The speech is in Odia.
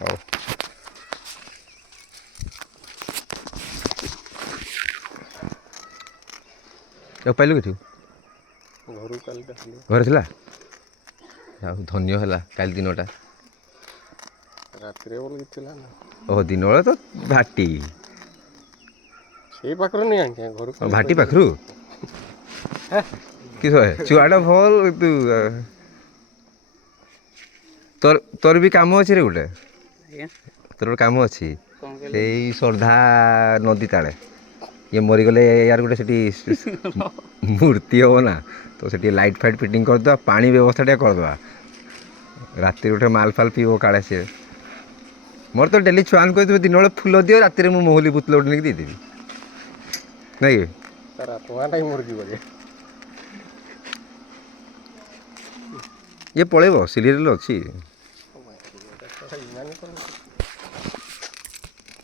ହଉ ଆଉ ପାଇଲୁ କିଠୁ ଘରୁ କାଲି ଆସିଲି ଘରେ ଥିଲା ଆଉ ଧନ୍ୟ ହେଲା କାଲି ଦିନଟା ରାତିରେ ବୋଲି କିଛି ଥିଲା ନା ଓହୋ ଦିନବେଳେ ତ ଭାଟି ସେଇ ପାଖରୁ ନେଇ ଆଣିଛି ଘରୁ କାଲି ଭାଟି କହିଦେଲି ପାଖରୁ ହେ କି ଶହେ ଛୁଆଟା ଭଲ ତୁ ତୋର ବି କାମ ଅଛି ରେ ଗୋଟେ ଆଜ୍ଞା ତୋର ଗୋଟେ କାମ ଅଛି କ'ଣ କହିଲେ ସେଇ ଶ୍ରଦ୍ଧା ନଦୀ ତାଳେ ଇଏ ମରିଗଲେ ୟାର ଗୋଟେ ସେଠି ମୂର୍ତ୍ତି ହେବ ନା ତ ସେଠି ଲାଇଟ୍ ଫାଇଟ୍ ଫିଟିଙ୍ଗ କରିଦେବା ପାଣି ବ୍ୟବସ୍ଥା ଟିକେ କରିଦେବା ରାତିରେ ଗୋଟେ ମାଲ ଫାଲ ପିଇବ କାଳେ ସିଏ ମୋର ତ ଡେଲି ଛୁଆଙ୍କୁ କହିଥିବେ ଦିନବେଳେ ଫୁଲ ଦିଅ ରାତିରେ ମୁଁ ମହୁଲି ବୁତଲ ଗୋଟେ ନେଇକି ଦେଇଦେବି ନାଇଁ ତାର ଆତ୍ମାଟା ହିଁ ମରିଯିବ ଯେ ଇଏ ପଳେଇବ ସିରିଏଲରେ ଅଛି ଇମାନେ କ'ଣ